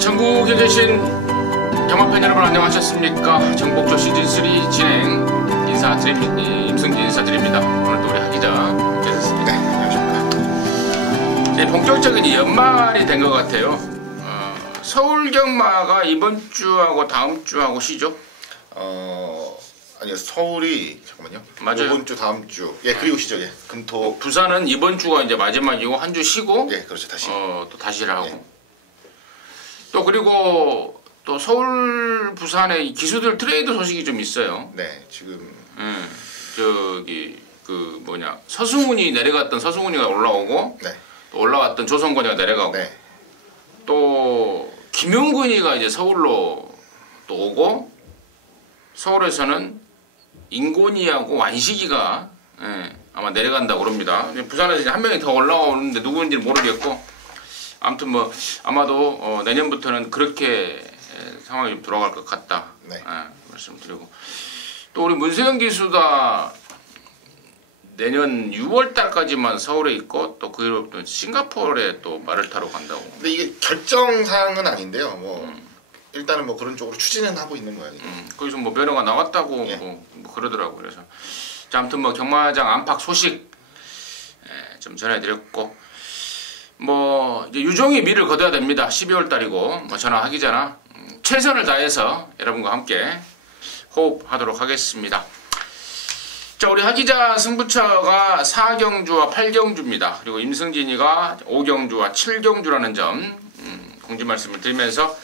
전국에 계신 영화팬 여러분 안녕하셨습니까? 정복조 시즌3 진행 인사드립니다. 임승진 인사드립니다. 오늘도 우리 하기자 계셨습니다. 네, 안녕하십니까. 이제 본격적인 연말이 된 것 같아요. 서울 경마가 이번 주하고 다음 주하고 쉬죠? 아니요, 서울이 잠깐만요. 맞아요. 이번 주 다음 주. 예, 그리고 쉬죠. 예. 금토. 부산은 이번 주가 이제 마지막이고 한 주 쉬고. 예, 그렇죠. 다시. 또 다시를 하고. 예. 또 그리고 또 서울 부산에 기수들 트레이드 소식이 좀 있어요. 네, 지금. 저기 그 뭐냐 서승훈이 내려갔던 서승훈이가 올라오고. 네. 또 올라갔던 조성권이가 내려가고. 네. 또 김용근이가 이제 서울로 또 오고. 서울에서는 인곤이하고 완식이가 아마 내려간다고 그럽니다. 부산에서 이제 한 명이 더 올라오는데 누구인지는 모르겠고, 아무튼 뭐 아마도 내년부터는 그렇게 상황이 좀 돌아갈 것 같다. 네. 말씀드리고, 또 우리 문세영 기수가 내년 6월 달까지만 서울에 있고 또 그 이후로 또 싱가포르에 또 말을 타러 간다고. 근데 이게 결정사항은 아닌데요. 뭐 일단은 뭐 그런 쪽으로 추진은 하고 있는 모양이에요. 거기서 뭐 면허가 나왔다고 예. 뭐 그러더라고. 그래서 자, 아무튼 뭐 경마장 안팎 소식 좀 전해드렸고, 뭐 이제 유종의 미를 거둬야 됩니다. 12월 달이고 뭐 전화하기잖아. 최선을 다해서 여러분과 함께 호흡하도록 하겠습니다. 자, 우리 하기자 승부처가 4경주와 8경주입니다. 그리고 임승진이가 5경주와 7경주라는 점 공지 말씀을 드리면서,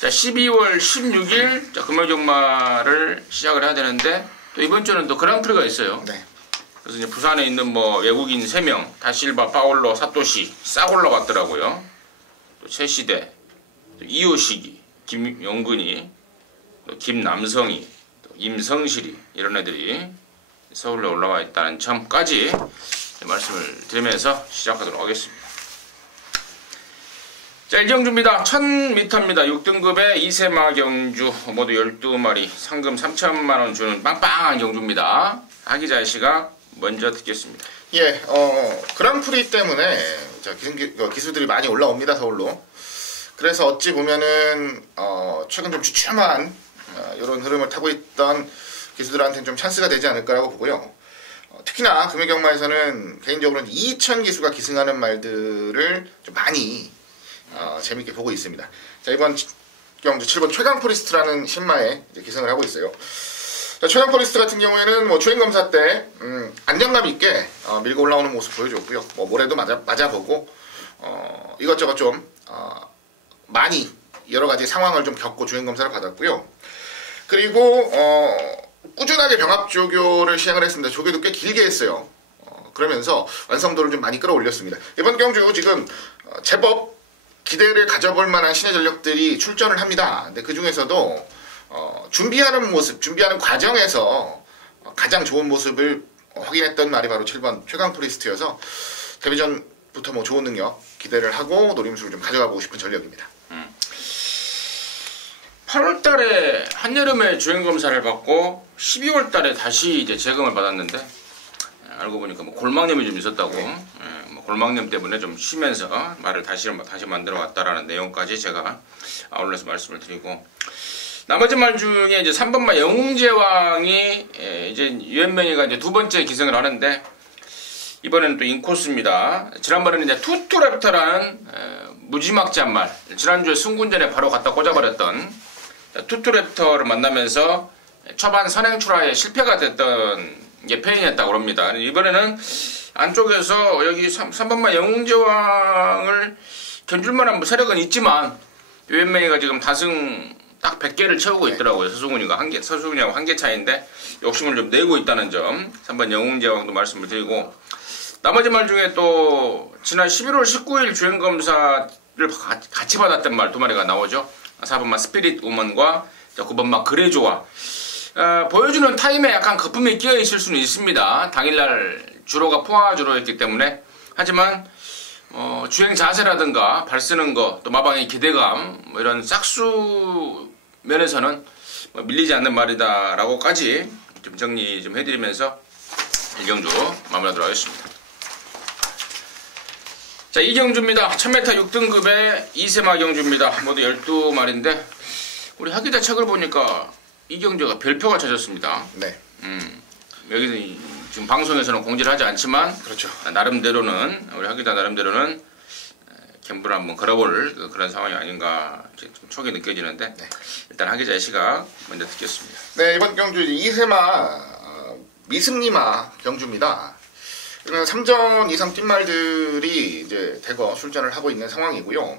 자, 12월 16일 자, 금요경마를 시작을 해야 되는데, 또 이번 주는 또 그랑프리가 있어요. 네. 그래서 이제 부산에 있는 뭐 외국인 3명, 다실바, 파올로, 사토시 싹 올라왔더라고요. 또 최시대, 또 이호식이, 김영근이, 또 김남성이, 또 임성실이, 이런 애들이 서울에 올라와 있다는 점까지 말씀을 드리면서 시작하도록 하겠습니다. 자, 1경주입니다. 1000m입니다. 6등급의 이세마 경주 모두 12마리 상금 3천만원 주는 빵빵한 경주입니다. 하기자 씨가 먼저 듣겠습니다. 예, 그랑프리 때문에 기수들이 많이 올라옵니다, 서울로. 그래서 어찌 보면은 최근 좀 주춤한 이런 흐름을 타고 있던 기수들한테는 좀 찬스가 되지 않을까라고 보고요. 특히나 금요경마에서는 개인적으로는 2000 기수가 기승하는 말들을 좀 많이 재밌게 보고 있습니다. 자, 이번 경주 7번 최강포리스트라는 신마에 이제 기승을 하고 있어요. 자, 최강포리스트 같은 경우에는 뭐 주행검사 때 안정감 있게 밀고 올라오는 모습 보여줬고요. 뭐 모래도 맞아보고 이것저것 좀 많이 여러 가지 상황을 좀 겪고 주행검사를 받았고요. 그리고 꾸준하게 병합조교를 시행을 했습니다. 조교도 꽤 길게 했어요. 그러면서 완성도를 좀 많이 끌어올렸습니다. 이번 경주 지금 제법 기대를 가져볼 만한 신의 전력들이 출전을 합니다. 근데 그 중에서도 준비하는 모습, 준비하는 과정에서 가장 좋은 모습을 확인했던 말이 바로 7번 최강프리스트여서 데뷔전부터 뭐 좋은 능력 기대를 하고 노림수를 좀 가져가 보고 싶은 전력입니다. 8월 달에 한여름에 주행검사를 받고 12월 달에 다시 이제 재검을 받았는데, 알고 보니까 뭐 골막염이 좀 있었다고. 뭐 골막염 때문에 좀 쉬면서 말을 다시 만들어 왔다라는 내용까지 제가 아울러서 말씀을 드리고, 나머지 말 중에 이제 3번마 영웅제왕이 이제 유엔명이가 이제 두 번째 기승을 하는데, 이번에는 또 인코스입니다. 지난번에는 이제 투투랩터라는 무지막지한 말, 지난주에 승군전에 바로 갖다 꽂아버렸던 투투랩터를 만나면서 초반 선행출하에 실패가 됐던 게 페인이었다고 합니다. 이번에는 안쪽에서 여기 3번마 영웅제왕을 견줄만한 세력은 있지만 유엔명이가 지금 다승 딱 100개를 채우고 있더라고요. 서승훈이하고 한 개 차이인데 욕심을 좀 내고 있다는 점, 3번 영웅제왕도 말씀을 드리고, 나머지 말 중에 또 지난 11월 19일 주행검사를 같이 받았던 말 두 마리가 나오죠. 4번마 스피릿 우먼과 9번마 그레조아. 보여주는 타임에 약간 거품이 끼어 있을 수는 있습니다. 당일날 주로가 포화 주로였기 때문에. 하지만 주행 자세라든가 발 쓰는 거, 또 마방의 기대감, 뭐 이런 싹수 면에서는 밀리지 않는 말이다라고까지 좀 정리 좀 해드리면서 1경주 마무리하도록 하겠습니다. 자, 이경주입니다. 1000m 6등급의 이세마 경주입니다. 모두 12마리인데 우리 하기자 책을 보니까 이경주가 별표가 쳐졌습니다. 네. 여기서 지금 방송에서는 공지를 하지 않지만 그렇죠. 나름대로는 우리 하기자 나름대로는 캠프를 한번 걸어볼 그런 상황이 아닌가 좀 촉이 느껴지는데 네. 일단 하기자의 시각 먼저 듣겠습니다. 네, 이번 경주 이세마 미승리마 경주입니다. 3전 이상 뛴 말들이 이제 대거 출전을 하고 있는 상황이고요.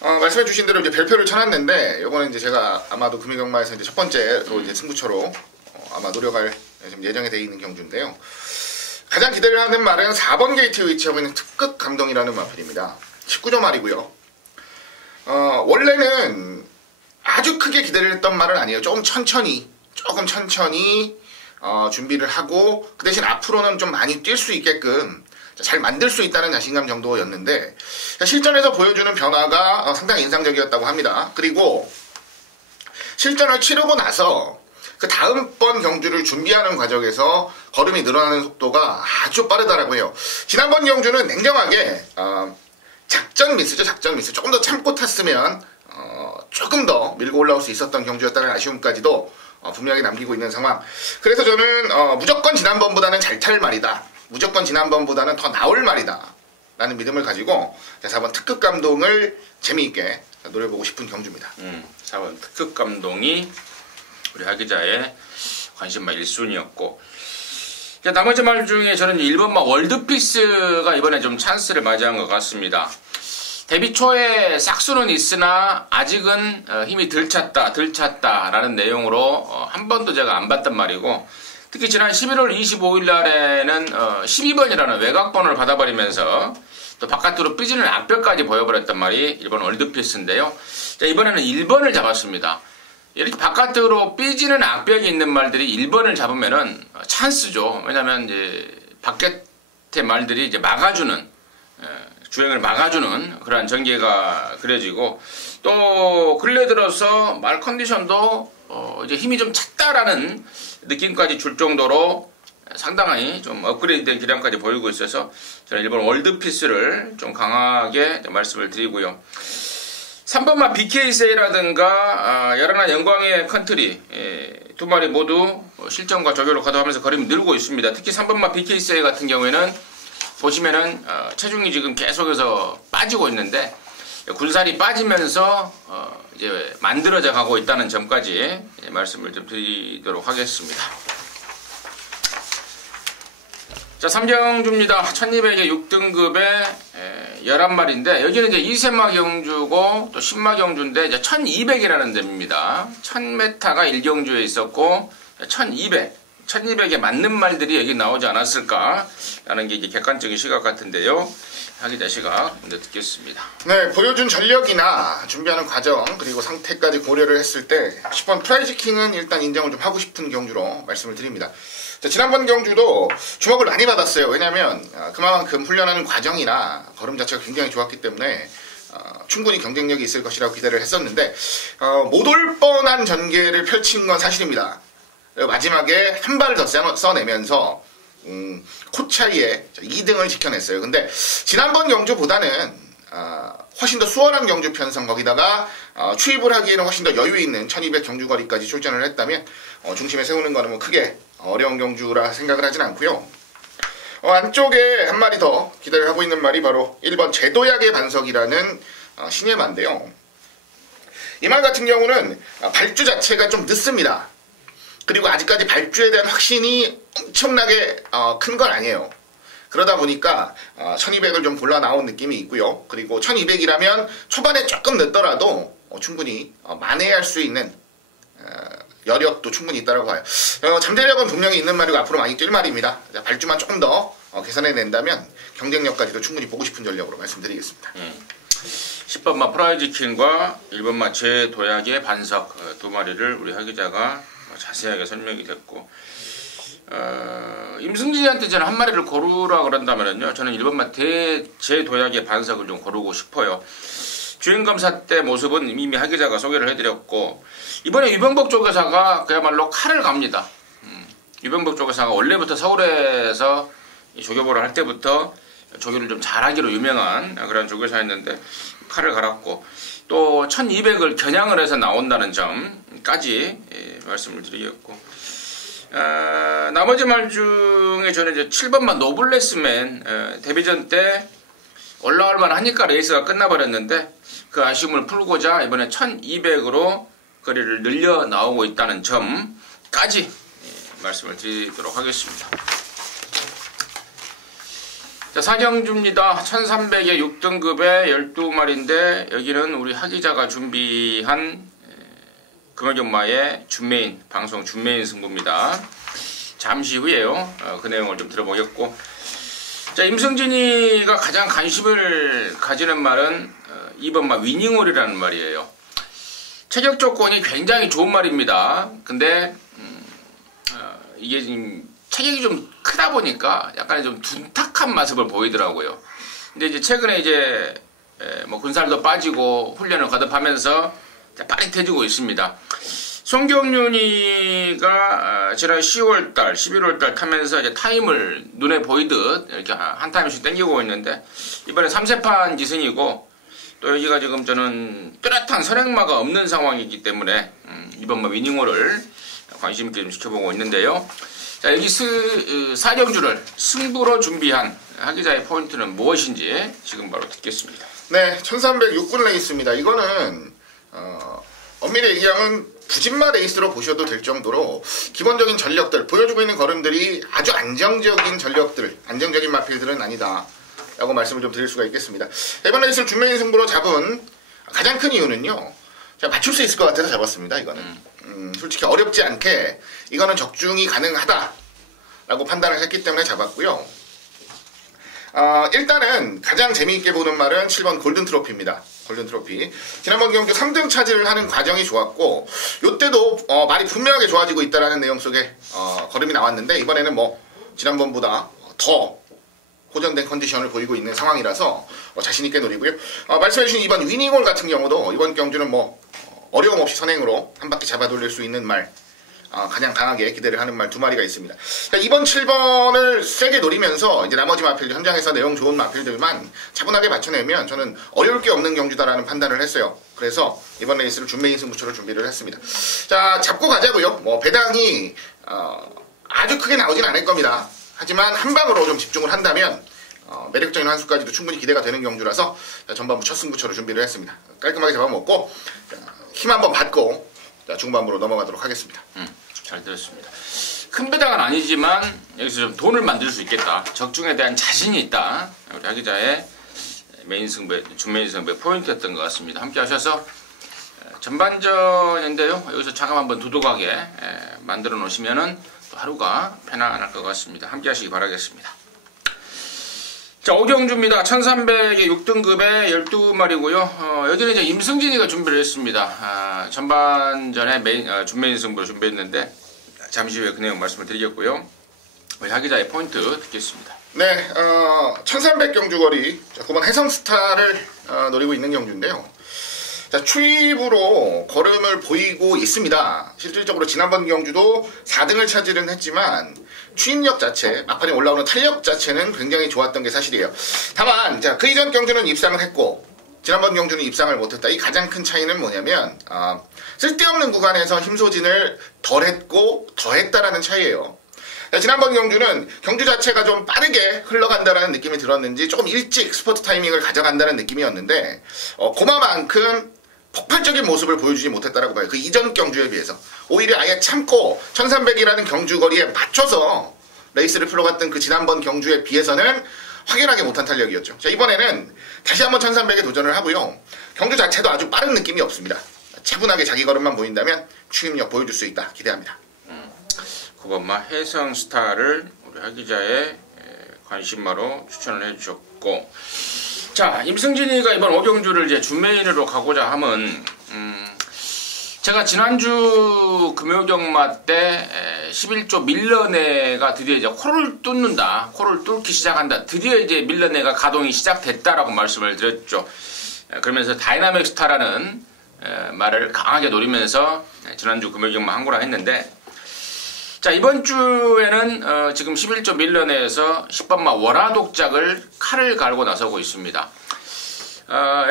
말씀해주신 대로 이제 별표를 쳐놨는데, 요거는 이제 제가 아마도 금이경마에서 이제 첫 번째로 이제 승부처로 아마 노력할 좀 예정에 되어 있는 경주인데요. 가장 기대를 하는 말은 4번 게이트에 위치하고 있는 특급 감동이라는 마필입니다. 19점 말이고요. 원래는 아주 크게 기대를 했던 말은 아니에요. 조금 천천히 준비를 하고 그 대신 앞으로는 좀 많이 뛸 수 있게끔 잘 만들 수 있다는 자신감 정도였는데 실전에서 보여주는 변화가 상당히 인상적이었다고 합니다. 그리고 실전을 치르고 나서 그 다음번 경주를 준비하는 과정에서 걸음이 늘어나는 속도가 아주 빠르다라고 해요. 지난번 경주는 냉정하게 작전 미스죠. 작전 미스. 조금 더 참고 탔으면 조금 더 밀고 올라올 수 있었던 경주였다는 아쉬움까지도 분명히 남기고 있는 상황. 그래서 저는 무조건 지난번보다는 잘 탈 말이다. 무조건 지난번보다는 더 나올 말이다. 라는 믿음을 가지고 4번 특급 감동을 재미있게 노려보고 싶은 경주입니다. 4번 특급 감동이 우리 하기자의 관심마 1순위였고 나머지 말 중에 저는 1번마 월드피스가 이번에 좀 찬스를 맞이한 것 같습니다. 데뷔 초에 싹수는 있으나 아직은 힘이 덜 찼다 라는 내용으로 한 번도 제가 안 봤단 말이고 특히 지난 11월 25일 날에는 12번이라는 외곽번호를 받아버리면서 또 바깥으로 삐지는 악벽까지 보여버렸단 말이 1번 월드피스인데요. 자, 이번에는 1번을 잡았습니다. 이렇게 바깥으로 삐지는 악벽이 있는 말들이 1번을 잡으면은 찬스죠. 왜냐면 이제 바깥의 말들이 이제 막아주는 주행을 막아주는 그러한 전개가 그려지고 또 근래 들어서 말 컨디션도 이제 힘이 좀 찼다라는 느낌까지 줄 정도로 상당히 좀 업그레이드된 기량까지 보이고 있어서 저는 일본 월드피스를 좀 강하게 말씀을 드리고요. 3번마 BK세이라든가 여러나 영광의 컨트리 두 마리 모두 실전과 조교를 거듭하면서 걸음이 늘고 있습니다. 특히 3번마 BK세이 같은 경우에는 보시면은 체중이 지금 계속해서 빠지고 있는데 군살이 빠지면서 이제 만들어져 가고 있다는 점까지 말씀을 좀 드리도록 하겠습니다. 자, 3경주입니다. 1200의 6등급의 11마리인데 여기는 이제 이세마 경주고 또 10마 경주인데 이제 1200이라는 데입니다. 1000m가 1경주에 있었고 1200에 맞는 말들이 여기 나오지 않았을까라는 게 이제 객관적인 시각 같은데요. 하기자 시각 먼저 듣겠습니다. 네, 보여준 전력이나 준비하는 과정 그리고 상태까지 고려를 했을 때 10번 프라이즈 킹은 일단 인정을 좀 하고 싶은 경주로 말씀을 드립니다. 자, 지난번 경주도 주목을 많이 받았어요. 왜냐하면 그만큼 훈련하는 과정이나 걸음 자체가 굉장히 좋았기 때문에 충분히 경쟁력이 있을 것이라고 기대를 했었는데 못 올 뻔한 전개를 펼친 건 사실입니다. 마지막에 한 발을 더 써내면서 코 차이에 2등을 지켜냈어요. 근데 지난번 경주보다는 훨씬 더 수월한 경주 편성 거기다가 추입을 하기에는 훨씬 더 여유 있는 1200 경주거리까지 출전을 했다면 중심에 세우는 거는 뭐 크게 어려운 경주라 생각을 하진 않고요. 안쪽에 한 마리 더 기대를 하고 있는 말이 바로 1번 제도약의 반석이라는 신예마인데요. 이 말 같은 경우는 발주 자체가 좀 늦습니다. 그리고 아직까지 발주에 대한 확신이 엄청나게 큰 건 아니에요. 그러다 보니까 1200을 좀 골라 나온 느낌이 있고요. 그리고 1200이라면 초반에 조금 늦더라도 충분히 만회할 수 있는 여력도 충분히 있다고 봐요. 잠재력은 분명히 있는 말이고 앞으로 많이 뛸 말입니다. 발주만 조금 더 개선해낸다면 경쟁력까지도 충분히 보고 싶은 전력으로 말씀드리겠습니다. 10번마 프라이즈 킹과 1번마 제도약의 반석 두 마리를 우리 하기자가 자세하게 설명이 됐고 임승진이한테 저는 한 마리를 고르라 그런다면요 저는 1번마 제도약의 반석을 좀 고르고 싶어요. 주행검사 때 모습은 이미 하기자가 소개를 해드렸고 이번에 유병복 조교사가 그야말로 칼을 갑니다. 유병복 조교사가 원래부터 서울에서 조교보를 할 때부터 조교를 좀 잘하기로 유명한 그런 조교사였는데 칼을 갈았고 또 1200을 겨냥을 해서 나온다는 점까지 말씀을 드리겠고 나머지 말 중에 저는 이제 7번만 노블레스맨 데뷔전 때 올라올 만하니까 레이스가 끝나버렸는데 그 아쉬움을 풀고자 이번에 1200으로 거리를 늘려 나오고 있다는 점까지 말씀을 드리도록 하겠습니다. 자, 사경주입니다. 1300에 6등급의 12마리인데 여기는 우리 하기자가 준비한 금화경마의 준메인, 방송 준메인 승부입니다. 잠시 후에요. 그 내용을 좀 들어보겠고 자, 임승진이가 가장 관심을 가지는 말은 2번 말 위닝홀이라는 말이에요. 체격 조건이 굉장히 좋은 말입니다. 근데 이게 지금 체격이 좀 크다 보니까 약간 좀 둔탁한 모습을 보이더라고요. 근데 이제 최근에 이제 뭐 군살도 빠지고 훈련을 거듭하면서 빠릿해지고 있습니다. 송경윤이가 지난 10월달, 11월달 타면서 이제 타임을 눈에 보이듯 이렇게 한 타임씩 땡기고 있는데 이번에 3세판 기승이고 또 여기가 지금 저는 뚜렷한 선행마가 없는 상황이기 때문에 이번 위닝홀을 관심 있게 좀 지켜보고 있는데요. 자, 여기 사경주를 승부로 준비한 하기자의 포인트는 무엇인지 지금 바로 듣겠습니다. 네, 1306군 레이스입니다. 이거는 엄밀히 얘기하면 부진마 레이스로 보셔도 될 정도로 기본적인 전력들, 보여주고 있는 걸음들이 아주 안정적인 전력들, 안정적인 마필들은 아니다 라고 말씀을 좀 드릴 수가 있겠습니다. 이번 레이스를 준메인 승부로 잡은 가장 큰 이유는요, 제가 맞출 수 있을 것 같아서 잡았습니다. 이거는 솔직히 어렵지 않게 이거는 적중이 가능하다 라고 판단을 했기 때문에 잡았고요. 일단은 가장 재미있게 보는 말은 7번 골든 트로피입니다. 골든 트로피. 지난번 경주 3등 차지를 하는 과정이 좋았고 요때도 말이 분명하게 좋아지고 있다라는 내용 속에 걸음이 나왔는데 이번에는 뭐 지난번보다 더 호전된 컨디션을 보이고 있는 상황이라서 자신있게 노리고요. 말씀해주신 이번 위닝홀 같은 경우도 이번 경주는 뭐 어려움 없이 선행으로 한 바퀴 잡아 돌릴 수 있는 말, 가장 강하게 기대를 하는 말 두 마리가 있습니다. 자, 이번 7번을 세게 노리면서 이제 나머지 마필 현장에서 내용 좋은 마필들만 차분하게 맞춰내면 저는 어려울 게 없는 경주다라는 판단을 했어요. 그래서 이번 레이스를 준메인 승부처로 준비를 했습니다. 자, 잡고 가자고요. 뭐 배당이 아주 크게 나오진 않을 겁니다. 하지만 한 방으로 좀 집중을 한다면 매력적인 한 수까지도 충분히 기대가 되는 경주라서 전반부 첫 승부처로 준비를 했습니다. 깔끔하게 잡아먹고 힘 한번 받고 중반부로 넘어가도록 하겠습니다. 잘 들었습니다. 큰 배당은 아니지만 여기서 좀 돈을 만들 수 있겠다. 적중에 대한 자신이 있다. 우리 하기자의 메인 승부, 준메인 승부의 포인트였던 것 같습니다. 함께 하셔서 전반전인데요. 여기서 자금 한번 두둑하게 만들어 놓으시면은 또 하루가 편안할 것 같습니다. 함께 하시기 바라겠습니다. 자, 오경주입니다. 1300에 6등급에 12마리고요. 여기는 이제 임승진이가 준비를 했습니다. 전반전에 준메인 승부를 준비했는데 잠시 후에 그 내용 말씀을 드리겠고요. 하기자의 포인트 듣겠습니다. 네, 1300 경주 거리. 자, 9번 해성스타를 노리고 있는 경주인데요. 자, 추입으로 걸음을 보이고 있습니다. 실질적으로 지난번 경주도 4등을 차지는 했지만 추입력 자체, 막판에 올라오는 탄력 자체는 굉장히 좋았던 게 사실이에요. 다만 그 이전 경주는 입상을 했고 지난번 경주는 입상을 못했다. 이 가장 큰 차이는 뭐냐면 쓸데없는 구간에서 힘소진을 덜했고 더했다라는 차이예요. 지난번 경주는 경주 자체가 좀 빠르게 흘러간다라는 느낌이 들었는지 조금 일찍 스포트 타이밍을 가져간다는 느낌이었는데 그만큼 폭발적인 모습을 보여주지 못했다라고 봐요. 그 이전 경주에 비해서. 오히려 아예 참고 1300이라는 경주 거리에 맞춰서 레이스를 풀어갔던 그 지난번 경주에 비해서는 확연하게 못한 탄력이었죠. 자, 이번에는 다시 한번 1300에 도전을 하고요. 경주 자체도 아주 빠른 느낌이 없습니다. 차분하게 자기 걸음만 보인다면 추임력 보여줄 수 있다. 기대합니다. 9번마 해성스타를 우리 하기자의 관심마로 추천을 해주셨고, 자, 임승진이가 이번 오경주를 이제 준메인으로 가고자 함은 제가 지난주 금요경마 때 11조 밀러내가 드디어 이제 코를 뚫는다, 코를 뚫기 시작한다, 드디어 이제 밀러내가 가동이 시작됐다라고 말씀을 드렸죠. 그러면서 다이나믹 스타라는 말을 강하게 노리면서 지난주 금요경마 한 거라 했는데, 자, 이번 주에는 지금 11조 밀러내에서 10번마 월화독작을 칼을 갈고 나서고 있습니다.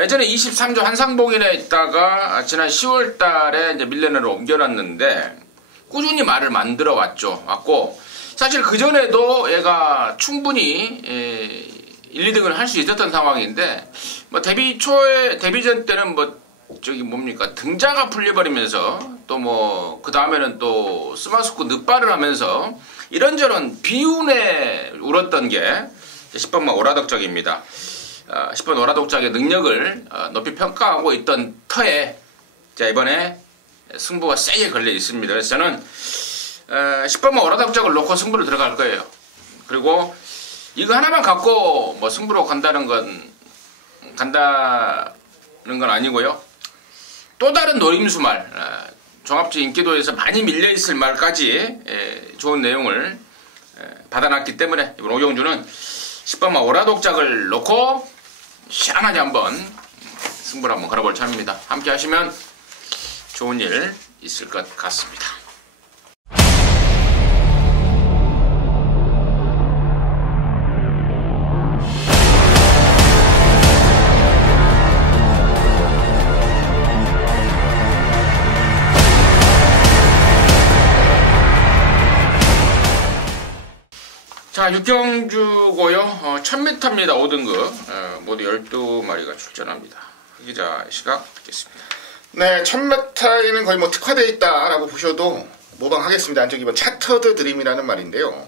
예전에 23조 한상봉인에 있다가 지난 10월 달에 이제 밀러내로 옮겨놨는데 꾸준히 말을 만들어 왔고 사실 그전에도 얘가 충분히 1, 2등을 할 수 있었던 상황인데 뭐 데뷔전 때는 등자가 풀려버리면서 또 뭐 그 다음에는 또 스마스쿠 늑발을 하면서 이런저런 비운에 울었던 게 10번마 월화독작입니다. 10번 월화독작의 능력을 높이 평가하고 있던 터에 자, 이번에 승부가 세게 걸려 있습니다. 그래서 저는 10번마 월화독작을 놓고 승부를 들어갈 거예요. 그리고 이거 하나만 갖고 뭐 승부로 간다는 건 아니고요. 또 다른 노림수말, 종합지 인기도에서 많이 밀려있을 말까지 좋은 내용을 받아놨기 때문에 이번 오경주는 10번마 월화독작을 놓고 시원하게 한번 승부를 한번 걸어볼 참입니다. 함께 하시면 좋은 일 있을 것 같습니다. 자, 육경주고요. 1000m입니다. 5등급. 모두 12마리가 출전합니다. 기자 시각 듣겠습니다. 네, 1000m에는 거의 뭐 특화되어 있다라고 보셔도 모방하겠습니다. 안쪽 이번 차터드 드림이라는 말인데요.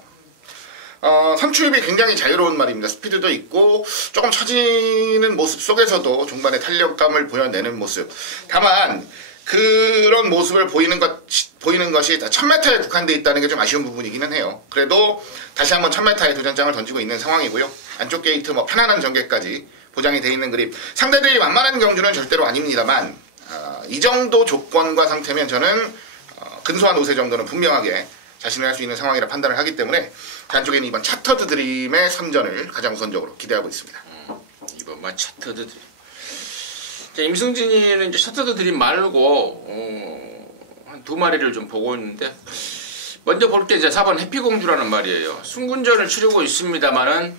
선출입이 굉장히 자유로운 말입니다. 스피드도 있고 조금 처지는 모습 속에서도 중반에 탄력감을 보여내는 모습. 다만 그런 모습을 보이는 것이 1000m에 국한되어 있다는 게 좀 아쉬운 부분이기는 해요. 그래도 다시 한번 1000m에 도전장을 던지고 있는 상황이고요. 안쪽 게이트 뭐 편안한 전개까지 보장이 되어 있는 그립. 상대들이 만만한 경주는 절대로 아닙니다만 이 정도 조건과 상태면 저는 근소한 우세 정도는 분명하게 자신을 할 수 있는 상황이라 판단을 하기 때문에 안쪽에는 이번 차터드 드림의 선전을 가장 우선적으로 기대하고 있습니다. 이번만 차터드 드림. 임승진이는 이제 차터드 드림 말고 한 2마리를 좀 보고 있는데 먼저 볼 게 이제 4번 해피공주라는 말이에요. 순군전을 치르고 있습니다만은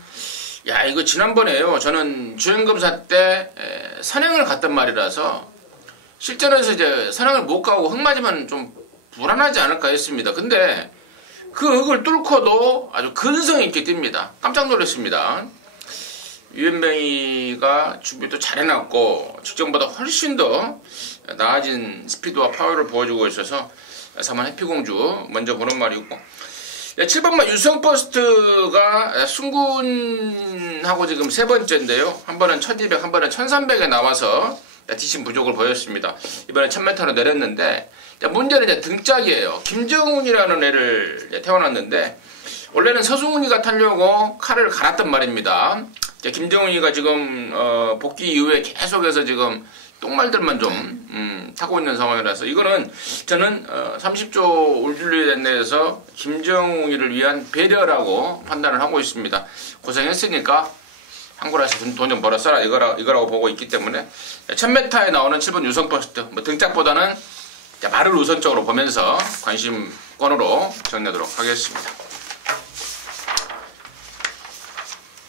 야, 이거 지난번에요. 저는 주행검사 때 선행을 갔던 말이라서 실전에서 이제 선행을 못 가고 흙 맞으면 좀 불안하지 않을까 했습니다. 근데 그 흙을 뚫고도 아주 근성 있게 뜁니다. 깜짝 놀랐습니다. 유연뱅이가 준비도 잘 해놨고 직전보다 훨씬 더 나아진 스피드와 파워를 보여주고 있어서 4번 해피공주 먼저 보는 말이고 7번만 유성퍼스트가 순군하고 지금 세 번째인데요. 한 번은 1200, 한 번은 1300에 나와서 뒷심 부족을 보였습니다. 이번에 1000m로 내렸는데 문제는 이제 등짝이에요. 김정훈이라는 애를 태워놨는데 원래는 서승훈이가 타려고 칼을 갈았단 말입니다. 김정훈이가 지금 복귀 이후에 계속해서 지금 똥말들만 좀 타고 있는 상황이라서 이거는 저는 30조 울줄리 랜내에서 김정훈이를 위한 배려라고 판단을 하고 있습니다. 고생했으니까 한국에서 돈 좀 벌어 써라 이거라고 보고 있기 때문에 1000m에 나오는 7번 유성퍼스트 뭐 등짝보다는 말을 우선적으로 보면서 관심권으로 정리하도록 하겠습니다.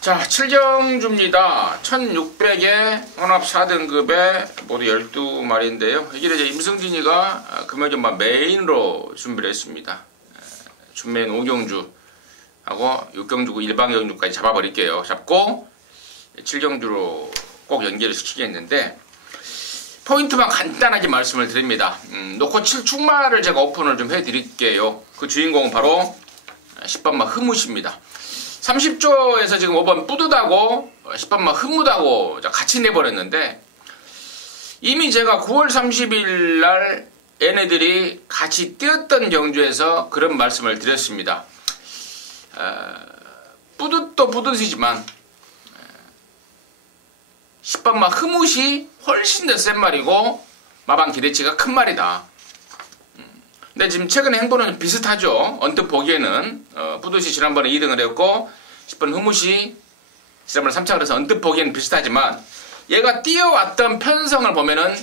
자, 7경주입니다. 1600에 혼합 4등급에 모두 12마리인데요. 이게 이제 임승진이가 금요일만 메인으로 준비를 했습니다. 준메인 5경주하고 6경주고 일방경주까지 잡아버릴게요. 잡고 7경주로 꼭 연결을 시키겠는데 포인트만 간단하게 말씀을 드립니다. 놓고 7충마를 제가 오픈을 좀 해드릴게요. 그 주인공은 바로 10번마 흐뭇입니다. 30조에서 지금 5번 뿌듯하고 10번만 흐뭇하고 같이 내버렸는데 이미 제가 9월 30일 날 얘네들이 같이 뛰었던 경주에서 그런 말씀을 드렸습니다. 뿌듯도 뿌듯이지만 10번만 흐뭇이 훨씬 더 센 말이고 마방 기대치가 큰 말이다. 근데 지금 최근에 행보는 비슷하죠. 언뜻 보기에는 뿌듯이 지난번에 2등을 했고 10번 흐뭇이 지난번에 3착을 해서 언뜻 보기에는 비슷하지만 얘가 뛰어왔던 편성을 보면은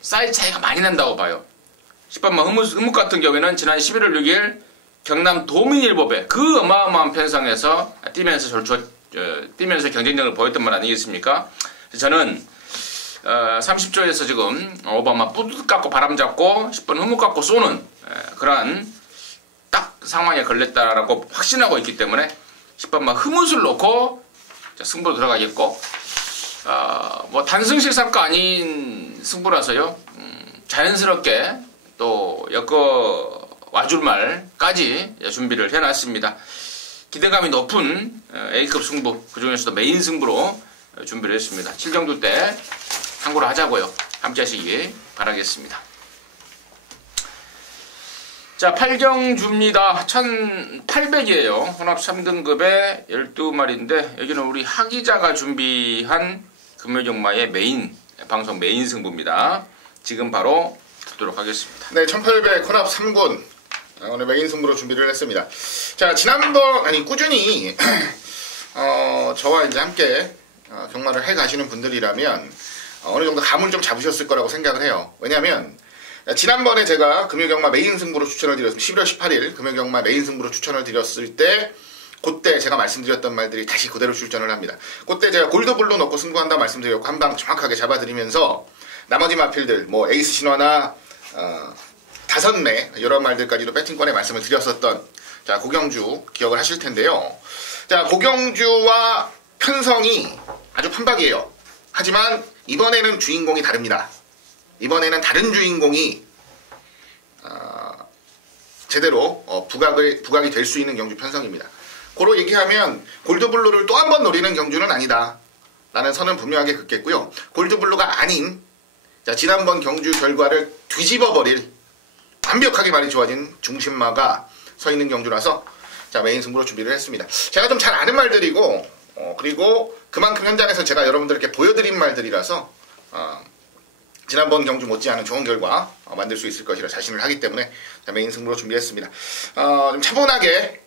사이즈 차이가 많이 난다고 봐요. 10번만 흐뭇 같은 경우에는 지난 11월 6일 경남 도민일보배 그 어마어마한 편성에서 뛰면서 경쟁력을 보였던 말 아니겠습니까? 저는 30조에서 지금 오바마 뿌듯 깎고 바람 잡고 10번 흐뭇 깎고 쏘는 그러한 딱 상황에 걸렸다라고 확신하고 있기 때문에 10번 막 흐뭇을 놓고 승부로 들어가겠고 뭐 단승 실사가 아닌 승부라서요. 자연스럽게 또 엮어 와줄 말까지 준비를 해놨습니다. 기대감이 높은 A급 승부, 그 중에서도 메인 승부로 준비를 했습니다. 7경주 때 참고를 하자고요. 함께 하시기 바라겠습니다. 자, 8경주입니다. 1800이에요. 혼합 3등급에 12마리인데 여기는 우리 하기자가 준비한 금요경마의 방송 메인 승부입니다. 지금 바로 듣도록 하겠습니다. 네, 1800 혼합 3군 오늘 메인 승부로 준비를 했습니다. 자, 꾸준히 저와 이제 함께 경마를 해 가시는 분들이라면 어느 정도 감을 좀 잡으셨을 거라고 생각을 해요. 왜냐하면 지난번에 제가 금요경마 메인 승부로 추천을 드렸습니다. 11월 18일 금요경마 메인 승부로 추천을 드렸을 때 그때 제가 말씀드렸던 말들이 다시 그대로 출전을 합니다. 그때 제가 골드블루 넣고 승부한다 말씀드렸고 한 방 정확하게 잡아드리면서 나머지 마필들 뭐 에이스 신화나 5매 이런 말들까지도 배팅권에 말씀을 드렸었던 자 고경주 기억을 하실 텐데요. 자 고경주와 편성이 아주 판박이에요. 하지만 이번에는 주인공이 다릅니다. 이번에는 다른 주인공이 제대로 부각이 될 수 있는 경주 편성입니다. 고로 얘기하면 골드블루를 또 한 번 노리는 경주는 아니다 라는 선은 분명하게 긋겠고요. 골드블루가 아닌 자, 지난번 경주 결과를 뒤집어버릴 완벽하게 말이 좋아진 중심마가 서 있는 경주라서 자 메인 승부로 준비를 했습니다. 제가 좀 잘 아는 말들이고 그리고 그만큼 현장에서 제가 여러분들께 보여드린 말들이라서 지난번 경주 못지않은 좋은 결과 만들 수 있을 것이라 자신을 하기 때문에 자, 메인 승부로 준비했습니다. 좀 차분하게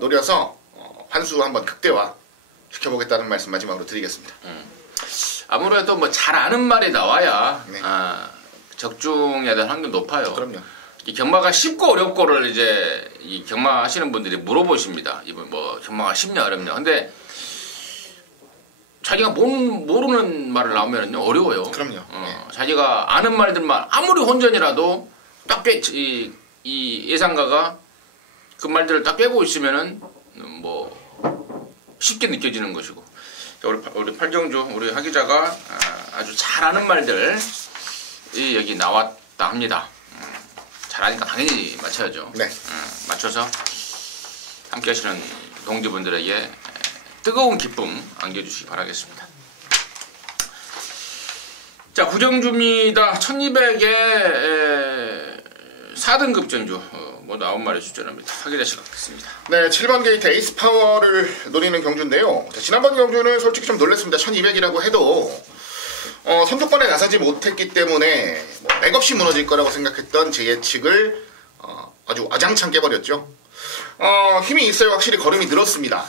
노려서 환수 한번 극대화 시켜보겠다는 말씀 마지막으로 드리겠습니다. 아무래도 뭐 잘 아는 말이 나와야 네. 적중에 대한 확률이 높아요. 그럼요. 이 경마가 쉽고 어렵고를 이제 이 경마 하시는 분들이 물어보십니다. 이번 뭐 경마가 쉽냐 어렵냐. 근데 자기가 모르는 말을 나오면요 어려워요. 그럼요. 네. 자기가 아는 말들만 아무리 혼전이라도 딱 이 예상가가 그 말들을 딱 빼고 있으면은 뭐 쉽게 느껴지는 것이고. 우리 팔경주 우리 하기자가 아주 잘하는 말들이 여기 나왔다 합니다. 잘하니까 당연히 맞춰야죠. 네. 맞춰서 함께 하시는 동지분들에게 뜨거운 기쁨 안겨주시기 바라겠습니다. 자, 구경주입니다. 1200에 4등급 전주 뭐 나온 말에 출전합니다. 하기자 시작했습니다. 네, 7번 게이트 에이스 파워를 노리는 경주인데요. 자, 지난번 경주는 솔직히 좀 놀랐습니다. 1200이라고 해도 선두권에 나서지 못했기 때문에 맥없이 무너질 거라고 생각했던 제 예측을 아주 와장창 깨버렸죠. 힘이 있어요. 확실히 걸음이 늘었습니다.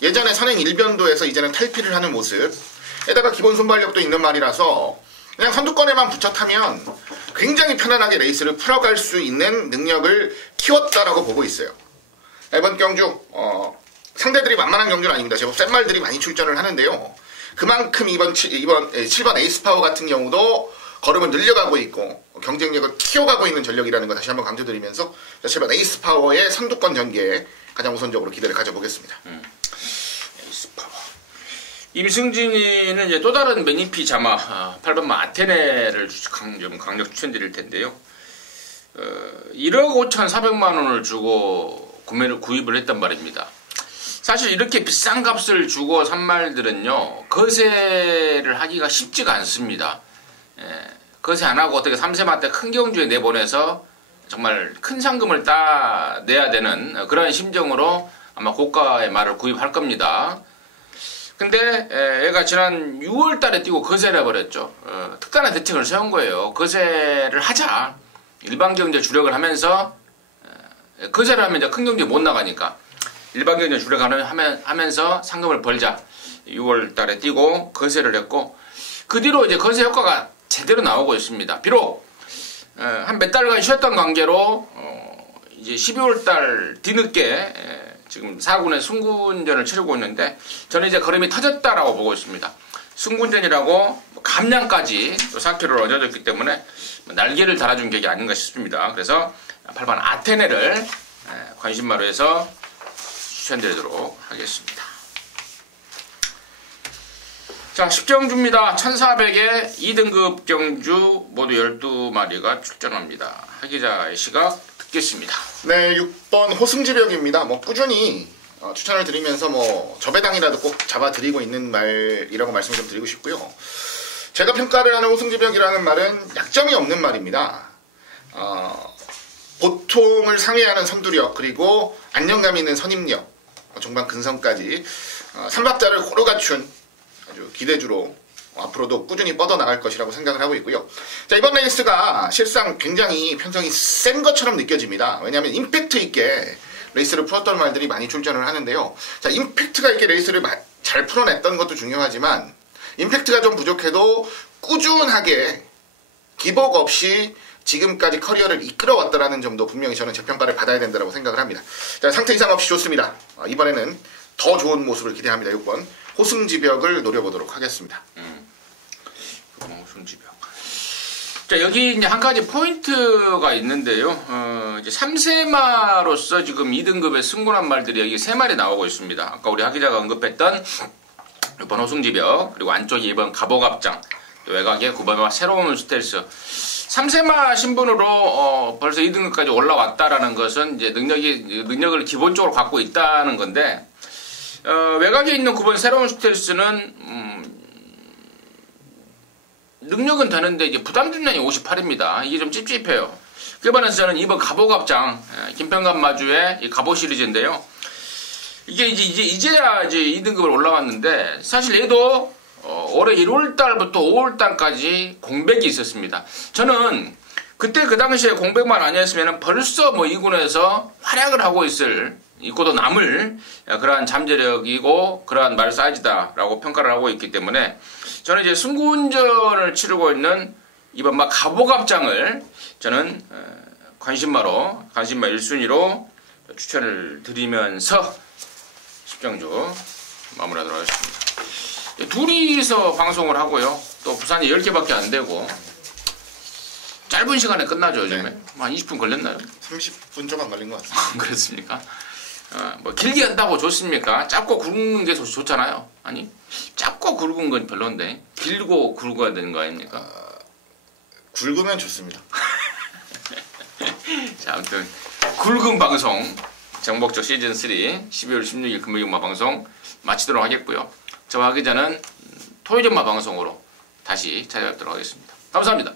예전에 선행 일변도에서 이제는 탈피를 하는 모습, 에다가 기본 순발력도 있는 말이라서 그냥 선두권에만 붙여 타면 굉장히 편안하게 레이스를 풀어갈 수 있는 능력을 키웠다라고 보고 있어요. 이번 경주 상대들이 만만한 경주는 아닙니다. 제법 센 말들이 많이 출전을 하는데요. 그만큼 이번 7번 에이스파워 같은 경우도 걸음을 늘려가고 있고 경쟁력을 키워가고 있는 전력이라는 거 다시 한번 강조드리면서 7번 에이스파워의 선두권 전개에 가장 우선적으로 기대를 가져보겠습니다. 에이스파워. 임승진이는 이제 또 다른 매니피 자마 8번 아테네를 좀 강력 추천드릴 텐데요. 1억 5,400만 원을 주고 구입을 했단 말입니다. 사실 이렇게 비싼 값을 주고 산 말들은요 거세를 하기가 쉽지가 않습니다. 거세 안 하고 어떻게 3세마 때 큰 경주에 내보내서 정말 큰 상금을 따내야 되는 그런 심정으로 아마 고가의 말을 구입할 겁니다. 근데 얘가 지난 6월 달에 뛰고 거세를 해버렸죠. 특단의 대책을 세운 거예요. 거세를 하자. 일반 경제 주력을 하면서 거세를 하면 이제 큰 경제 못 나가니까 일반 경제 주력을 하면서 상금을 벌자. 6월 달에 뛰고 거세를 했고 그 뒤로 이제 거세 효과가 제대로 나오고 있습니다. 비록 한 몇 달간 쉬었던 관계로 이제 12월 달 뒤늦게 지금 4군의 승군전을 치르고 있는데 저는 이제 걸음이 터졌다라고 보고 있습니다. 승군전이라고 감량까지 또 4kg를 얹어줬기 때문에 날개를 달아준 격이 아닌가 싶습니다. 그래서 8번 아테네를 관심마로 해서 추천드리도록 하겠습니다. 자, 10경주입니다. 1400에 2등급 경주 모두 12마리가 출전합니다. 하기자의 시각 듣겠습니다. 네, 6번 호승지벽입니다. 뭐 꾸준히 추천을 드리면서 뭐 저배당이라도 꼭 잡아드리고 있는 말이라고 말씀을 좀 드리고 싶고요. 제가 평가를 하는 호승지벽이라는 말은 약점이 없는 말입니다. 보통을 상회하는 선두력, 그리고 안정감 있는 선임력, 종반 근성까지 3박자를 고루 갖춘 아주 기대주로 앞으로도 꾸준히 뻗어나갈 것이라고 생각을 하고 있고요. 자, 이번 레이스가 실상 굉장히 편성이 센 것처럼 느껴집니다. 왜냐하면 임팩트 있게 레이스를 풀었던 말들이 많이 출전을 하는데요. 자, 임팩트가 있게 레이스를 잘 풀어냈던 것도 중요하지만 임팩트가 좀 부족해도 꾸준하게 기복 없이 지금까지 커리어를 이끌어왔다는 점도 분명히 저는 재평가를 받아야 된다고 생각을 합니다. 자, 상태 이상 없이 좋습니다. 이번에는 더 좋은 모습을 기대합니다. 6번 호승지벽을 노려보도록 하겠습니다. 호승지벽. 자, 여기 이제 한 가지 포인트가 있는데요. 이제 3세마로서 지금 2등급에 승군한 말들이 여기 3마리 나오고 있습니다. 아까 우리 하기자가 언급했던 6번 호승지벽, 그리고 안쪽에 2번 갑오갑장, 외곽에 9번 새로운 스텔스. 3세마 신분으로 벌써 2등급까지 올라왔다라는 것은 이제 능력을 기본적으로 갖고 있다는 건데, 외곽에 있는 9번 새로운 스텔스는 능력은 되는데 이제 부담 중량이 58입니다. 이게 좀 찝찝해요. 그에 반해서 저는 2번 갑오갑장, 김평갑 마주의 이 갑오 시리즈인데요. 이게 이제야 이제 2등급을 올라왔는데, 사실 얘도 올해 1월달부터 5월달까지 공백이 있었습니다. 저는 그때 그 당시에 공백만 아니었으면 벌써 뭐 2군에서 활약을 하고 있고도 남을 그러한 잠재력이고 그러한 말 사이즈다라고 평가를 하고 있기 때문에 저는 이제 승군전을 치르고 있는 이번 막 갑오갑장을 저는 관심마 1순위로 추천을 드리면서 10경주 마무리하도록 하겠습니다. 둘이서 방송을 하고요. 또 부산이 10개밖에 안 되고 짧은 시간에 끝나죠, 요즘에. 네. 한 20분 걸렸나요? 30분 좀 안 걸린 것 같습니다. 그렇습니까? 뭐 길게 한다고 좋습니까? 짧고 굵은 게 좋잖아요. 아니, 짧고 굵은 건 별론데 길고 굵어야 되는 거 아닙니까? 굵으면 좋습니다. 자, 아무튼 굵은 방송 정복적 시즌 3 12월 16일 금요일마 방송 마치도록 하겠고요. 저와 하기자는 토요일마 방송으로 다시 찾아뵙도록 하겠습니다. 감사합니다.